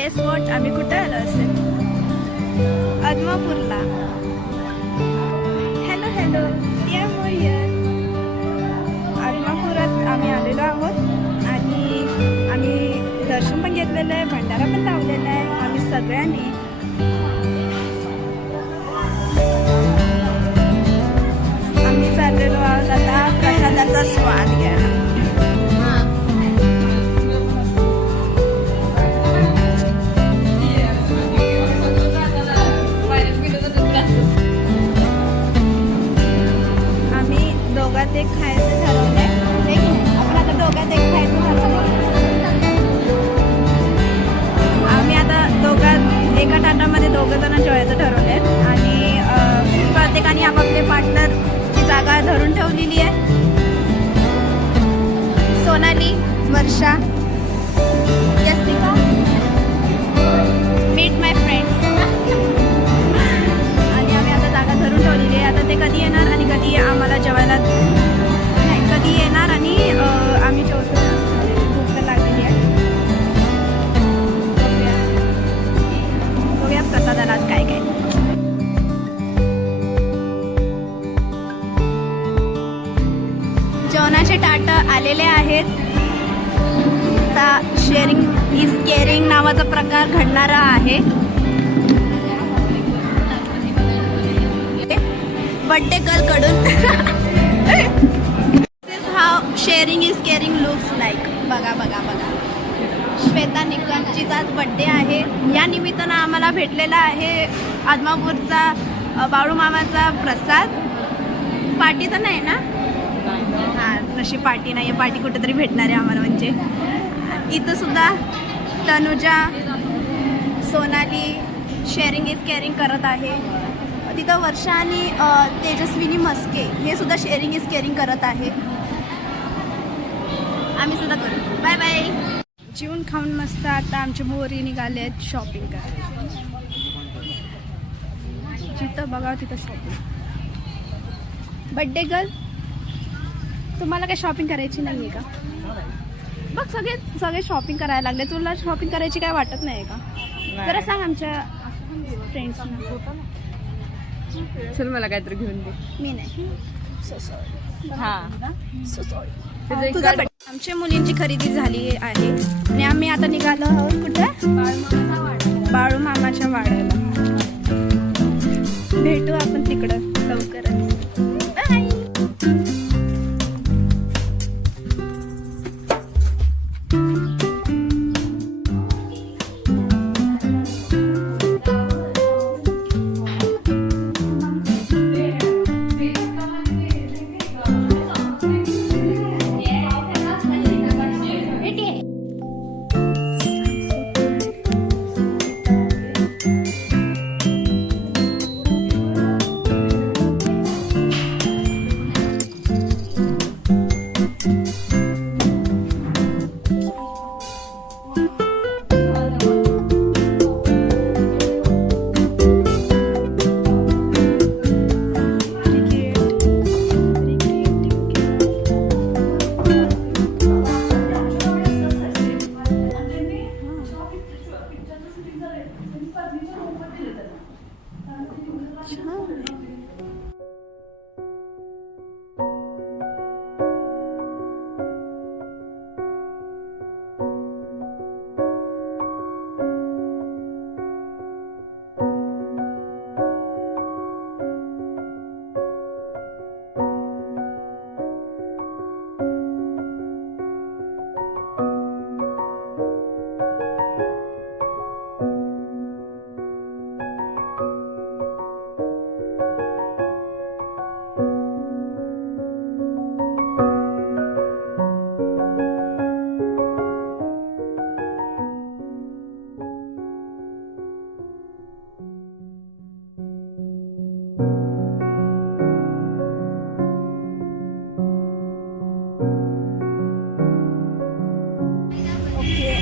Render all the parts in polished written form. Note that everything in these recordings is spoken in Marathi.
गेस वॉट, आम्ही कुठे आलो असेल? आदमापूरला. हॅलो हॅलो, या मोरियर. आदमापुरात आम्ही आलेलो आहोत आणि आम्ही दर्शन पण घेतलेलं आहे, भंडारा पण लावलेला आहे आम्ही सगळ्यांनी. आम्ही चाललेलो आहोत आता प्रसादाचा स्वाद घ्यायला. दोघात एक खायचं ठरवलंय. आपण आता दोघात एक खायचं ठरवलं. आम्ही आता दोघात एका ताटामध्ये दोघं जण जेवायचं ठरवलंय आणि प्रत्येकाने आपापले पार्टनरची जागा धरून ठेवलेली आहे. सोनाली, वर्षा, जसिका, मीट माय फ्रेंड्स. आणि आम्ही आता जागा धरून ठेवलेली आहे. आता ते कधी येणार आणि कधी आम्हाला जेवायला नाही, कधी येणार आणि आम्ही जेवतो. भूक तर लागलेली आहे. बघूया प्रसादाला आज काय काय. जेवणाचे ताटं आलेले आहेत. आता शेअरिंग इज केअरिंग नावाचा प्रकार घडणारा आहे. बर्थडे गर्ल कडून. This is how sharing is caring looks like. बघा बघा बघा, श्वेता निकमचीच आज बर्थडे आहे. या निमित्तानं आम्हाला भेटलेला आहे आदमापूरचा बाळू मामाचा प्रसाद. पार्टी तर नाही ना? हां, तशी पार्टी नाही आहे. पार्टी कुठेतरी भेटणार आहे आम्हाला. म्हणजे इथं सुद्धा Tanuja, Sonali sharing is caring करत आहे. तिथं वर्षा आणि तेजस्विनी मस्के हे सुद्धा शेअरिंग इज केअरिंग करत आहे. आम्ही सुद्धा करू. Bye bye. जेवून खाऊन मस्त आता आमची मोरी निघाले आहेत शॉपिंग करायला. जिथं बघा तिथं शॉपिंग. बड्डे गर्ल, तुम्हाला काय शॉपिंग करायची नाही आहे का? बघ सगळे शॉपिंग करायला लागले. तुला शॉपिंग करायची काय वाटत नाही का? जरा सांग आमच्या फ्रेंड्सना. चल मला काहीतरी घेऊन दे. मी नाही. So sorry. हां, सो सॉरी. तुझा बर्थडे. आमच्या मुलींची खरेदी झाली आहे आणि आम्ही आता निघालो आहोत कुठे? बाळू मामाच्या वाड्याला. भेटू आपण तिकडं लवकरच. बाय.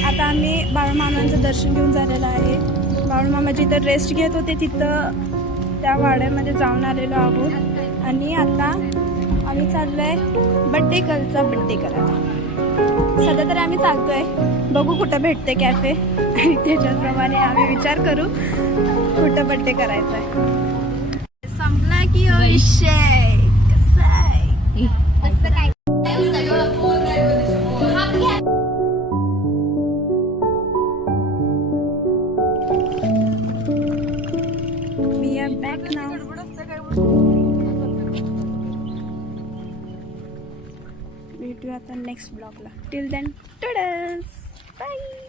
आता आम्ही बाळूमामांचं दर्शन घेऊन झालेलं आहे. बाळूमामा जिथं रेस्ट घेत होते तिथं त्या वाड्यामध्ये जाऊन आलेलो आहोत आणि आता आम्ही चाललो आहे बड्डे गर्लचा बड्डे करायला. सध्या तरी आम्ही चालतोय, बघू कुठं भेटते कॅफे आणि त्याच्याप्रमाणे आम्ही विचार करू कुठं बड्डे करायचा आहे. संपला की विषय कसं आहे असं काय. We are back now. भेटूया आता नेक्स्ट ब्लॉगला. Till then toodles bye.